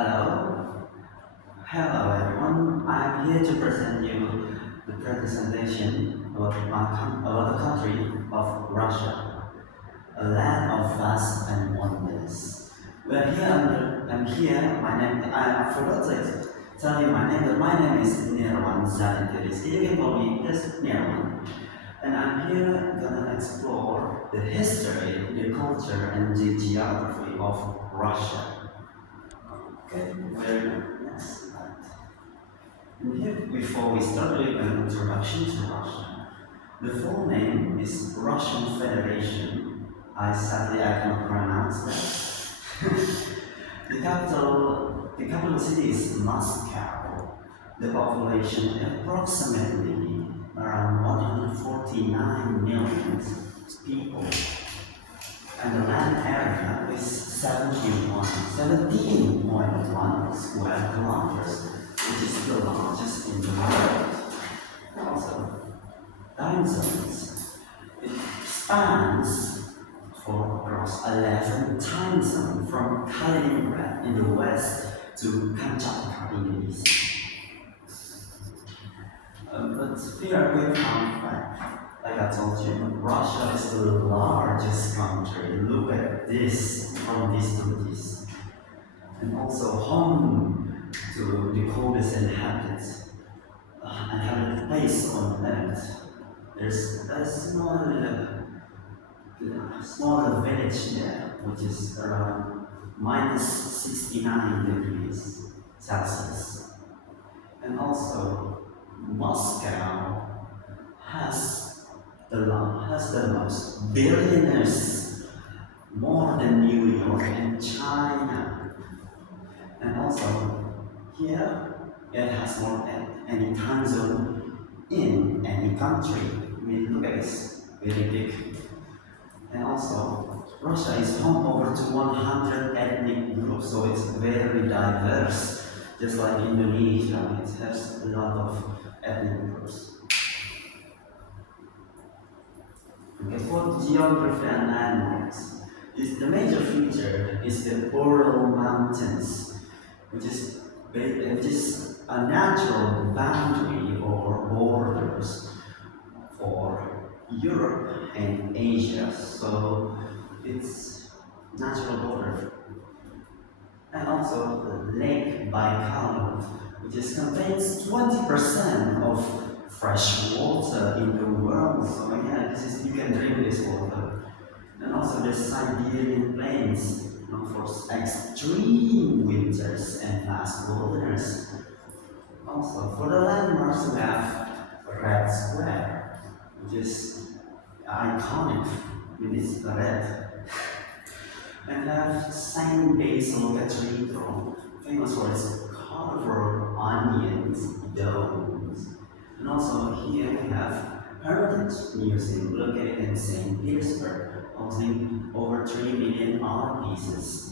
Hello, hello everyone. I'm here to present you the presentation about the country of Russia, a land of vast and wonders. We're here I'm here. I forgot to tell you my name, but my name is Nirwan Zanintiris. You can call me just Nirwan. And I'm here gonna explore the history, the culture, and the geography of Russia. Okay, very next slide. And here, before we start with an introduction to Russia, the full name is Russian Federation. I cannot pronounce that. The capital city is Moscow. The population approximately around 149 million people, and the land area is 17.1 square kilometers, which is the largest in the world. Also, time zones. It spans for across 11 time zones from Kaliningrad in the west to Kamchatka in the east. But here we come back. Like I told you, Russia is the largest country. Look at this from this to this. And also home to the coldest inhabited place on earth. There's a small village there, which is around minus 69 degrees Celsius. And also, Moscow has the most billionaires, more than New York and China. And also, here it has more than any time zone in any country. I mean, look at this, very big. And also, Russia is home over to 100 ethnic groups, so it's very diverse. Just like Indonesia, it has a lot of ethnic groups. Okay, for geography and landmarks, the major feature is the Ural Mountains, which is a natural boundary or borders for Europe and Asia. So it's natural border. And also the Lake Baikal, which contains 20% of fresh water in the world. So yeah, you can drink this water. And also the Siberian plains, for extreme winters and vast wilderness. Also for the landmarks we have Red Square, which is iconic with its red. And have Saint Basil Cathedral, famous for its colorful onions, domes. And also here we have Heritage Museum located in St. Petersburg, housing over 3 million art pieces.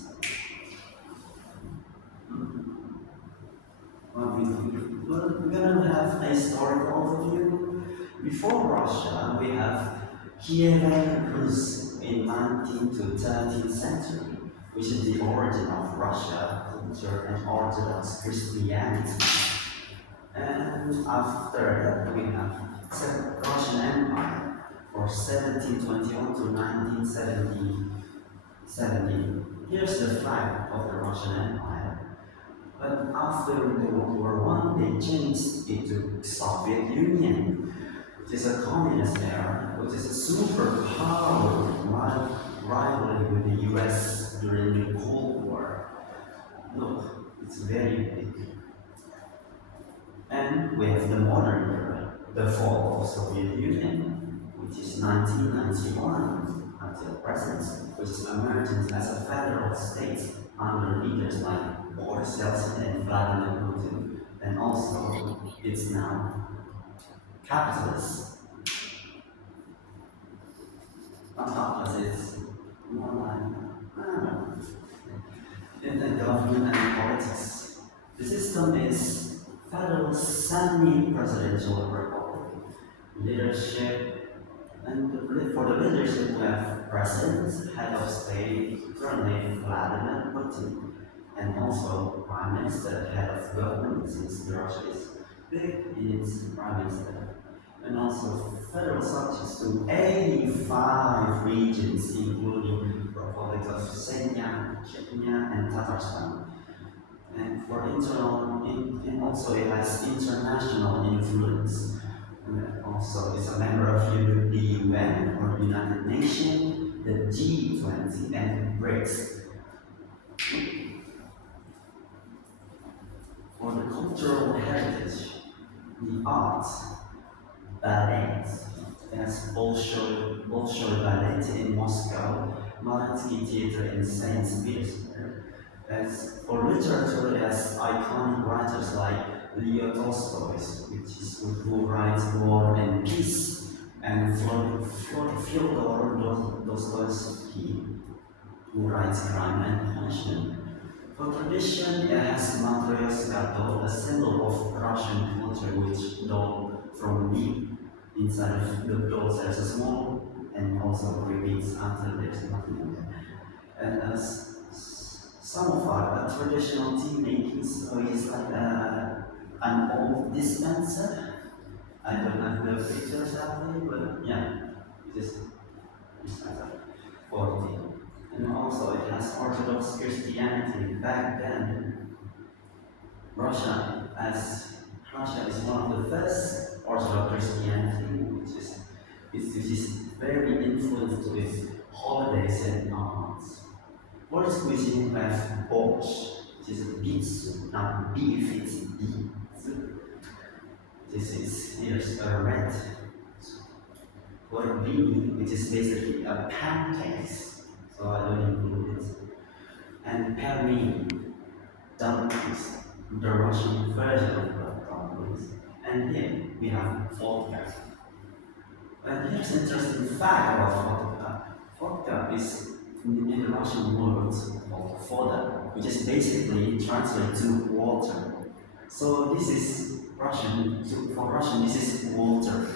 We're gonna have a historical overview. Before Russia, we have Kievan Rus in 19th to 13th century, which is the origin of Russia culture and Orthodox Christianity. And after that, we have Russian Empire for 1721 to 1970. Here's the flag of the Russian Empire. But after the World War I, they changed it to Soviet Union, which is a communist era, which is a superpower rivalry with the US during the Cold War. Look, it's very big. And we have the modern era, the fall of Soviet Union, which is 1991 until present, which emerged as a federal state under leaders like Boris Yeltsin and Vladimir Putin, and also it's now capitalist. On top of it, more like in the government and politics. The system is federal semi-presidential republic. Leadership, and for the leadership we have president, head of state, currently Vladimir Putin, and also Prime Minister, head of government, since Russia is big in its Prime Minister, and also federal subjects to 85 regions, including republics of Senya, Chechnya, and Tatarstan. And for and also it has international influence. And also, it's a member of the UN or United Nations, the G20, and BRICS. For the cultural heritage, the arts, ballet, as Bolshoi Ballet in Moscow, Mariinsky Theater in St. Petersburg. As for literature, as iconic writers like Leo Tolstoy, who writes War and Peace, and Fyodor Dostoevsky, who writes Crime and Punishment. For tradition, it has Matryoshka, a symbol of Russian culture, which doll from me. Inside of the doll there's a small and also repeats until there's nothing there. And as some of our traditional tea making, so it's like an old dispenser. I don't have the pictures out there, but yeah, it is dispenser for tea. And also it has Orthodox Christianity. Back then, Russia, as Russia is one of the first Orthodox Christianity, which is very influenced to its holidays and arts. For its cuisine, we have borscht, which is a beet soup, not beef, it's beet soup. This is here's a red for blini, which is basically a pancakes, so I don't include it. And pelmeni, dumplings, the Russian version of the dumplings. And here we have vodka. And here's an interesting fact about vodka. Vodka is in the Russian word called voda, which is basically translated to water. So this is Russian, so for Russian this is water,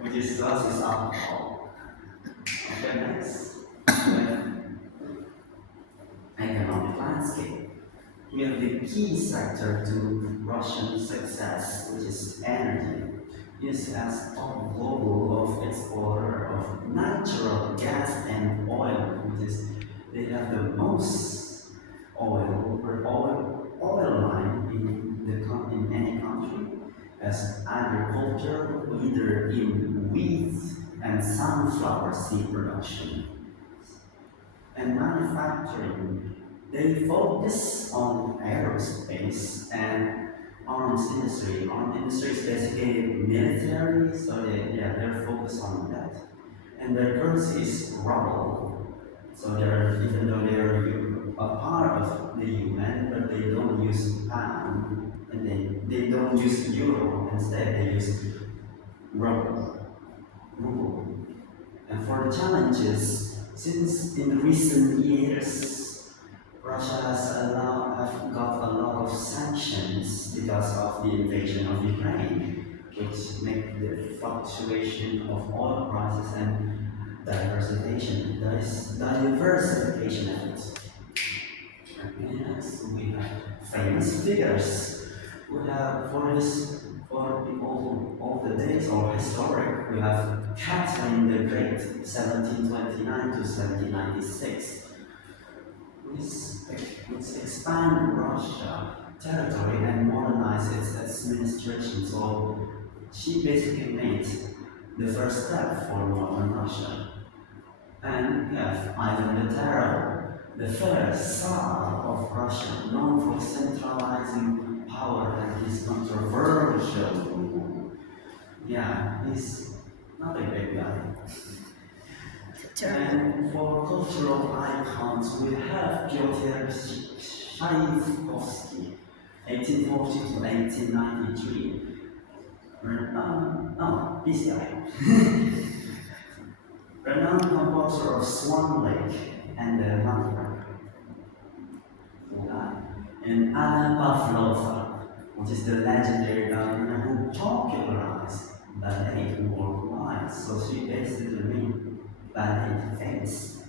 which is thus is alcohol. Okay, next. Economic landscape. Here the key sector to Russian success, which is energy, is as top global of exporter of natural gas and oil, which is they have the most oil line in any country, as agriculture, leader in wheat and sunflower seed production. And manufacturing, they focus on aerospace and arms industry. Arms industry is basically military, so they're focused on that. And their currency is ruble. So even though they're a part of the UN, but they don't use pound, and they don't use euro. Instead, they use ruble. And for the challenges, since in recent years, Russia have got a lot of sanctions because of the invasion of Ukraine, which make the fluctuation of oil prices and diversification efforts. And yes, we have famous figures. We have for the all the days or historic, we have Catherine the Great, 1729 to 1796, which expand Russia territory and modernize its administration. So she basically made the first step for modern Russia. And we have Ivan the Terrible, the first Tsar of Russia, known for centralizing power and his controversial rule. Yeah, he's not a great guy. And for cultural icons, we have Pyotr Tchaikovsky, 1840 to 1893. This guy. Renowned composer of Swan Lake and the Nutcracker. And Anna Pavlova, which is the legendary ballerina who popularized ballet worldwide. So she basically made ballet famous.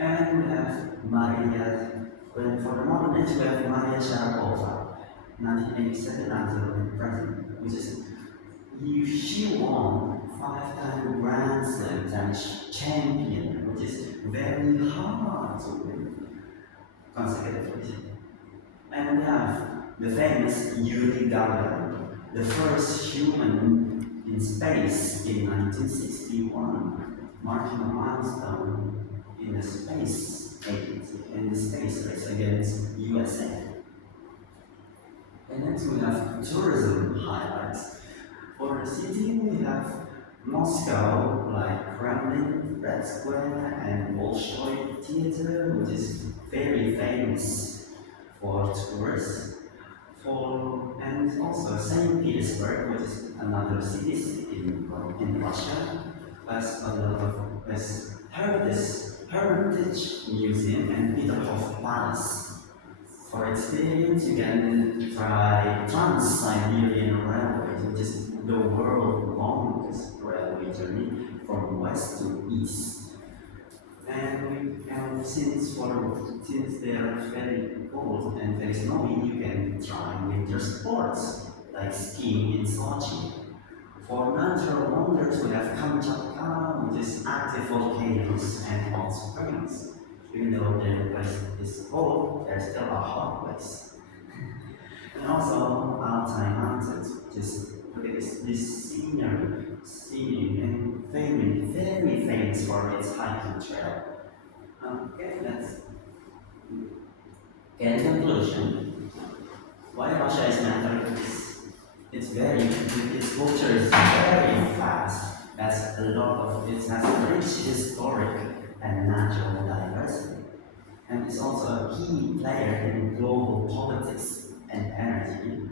And we have Maria, well, for the modern age, we have Maria Sharapova, 1987 until present, which is she won 5-time Grand Slam Danish champion, which is very hard to win consecutively. And we have the famous Yuri Gagarin, the first human in space in 1961, marking a milestone in the space agency, in the space race against USA. And next we have tourism highlights. For the city, we have Moscow, like Kremlin, Red Square, and Bolshoi Theater, which is very famous for tourists. And also St. Petersburg, which is another city in Russia, has a lot of heritage museum and Peterhof Palace. For experience, you can try Trans-Siberian Railway, which is the world's longest railway journey from west to east. And since they are very cold and very snowy, you can try winter sports like skiing in Sochi. For natural wonders, we have Kamchatka, which is active volcanoes and hot springs. Even though the place is cold, there's still a hot place. And also Altai Mountains, which is this scenery and very famous for its hiking trail. Okay, that's in conclusion. Why Russia is matter is its culture is very fast. Has a lot of it has rich historic and natural diversity, and is also a key player in global politics and energy.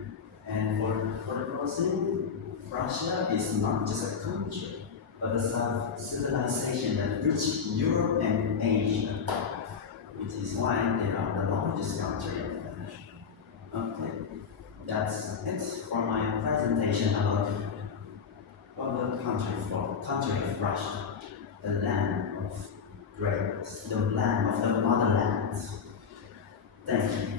And for the person, Russia is not just a country, but a civilization that reached Europe and Asia, which is why they are the largest country of the nation. Okay, that's it for my presentation about the country of Russia, the land of greatness, the land of the motherland. Thank you.